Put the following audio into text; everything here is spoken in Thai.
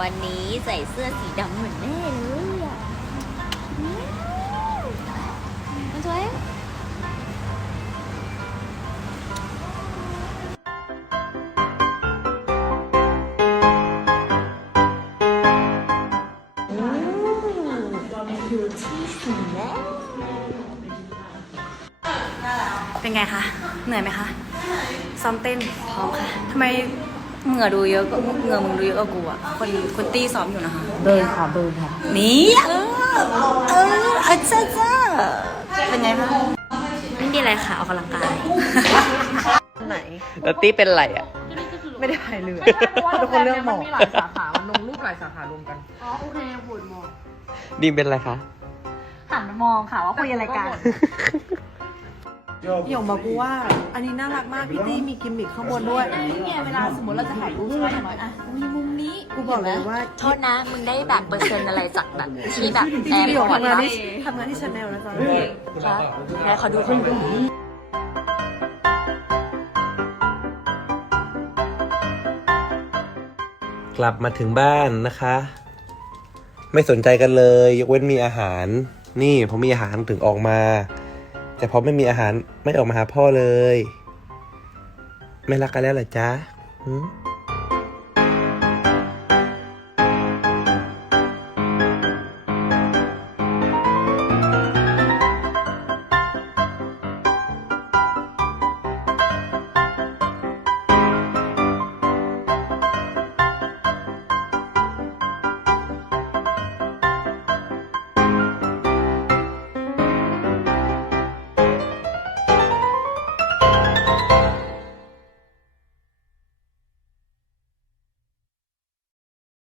วันนี้ใส่เสื้อสีดำเหมือนแม่เลยอะมันสวยอยู่ที่สีแล้ว เป็นไงคะ เหนื่อยไหมคะ ซ้อมเต้นพร้อมค่ะทำไม เหงื่อดูเยอะกว่าเหงื่อมึงดูเยอะกว่ากูอะคนคนตี้ซ้อมอยู่นะคะ เดินค่ะเดินค่ะนี่เออเอออาจ้าจ้าเป็นไงคะไม่มีอะไรค่ะออกกำลังกาย ไหนแล้วตี้เป็นไรอะ ไม่ได้พายเรือเพราะว่าทุกคนเรื่องหมมัอนกมีหลายสาขา มันลงรูปหลายสาขารวมกัน อ๋อโอเคพูดมองดีมเป็นไรคะหันมามองค่ะว่าคุยอะไรกัน หยงบอกกูว่า อันนี้น่ารักมากพี่ตี้มีกิมมิคข้างบนด้วย นี่ไงเวลาสมมติเราจะถ่ายรูปใช่ไหมอย่างน้อยอะมีมุมนี้กูบอกเลยว่าโทษนะ มึงได้แบบเปอร์เซ็นต์อะไรจากแบบที่แบบจแอริงร์ๆหยงพอร์ตทำงานปะที่ทำงานที่ชาแนลนะจ๊ะครับแล้วขอดูคนดูกลับมาถึงบ้านนะคะ ไม่สนใจกันเลย ยกเว้นมีอาหาร นี่พอมีอาหารถึงออกมา แต่พอไม่มีอาหารไม่ออกมาหาพ่อเลย ไม่รักกันแล้วเหรอจ๊ะ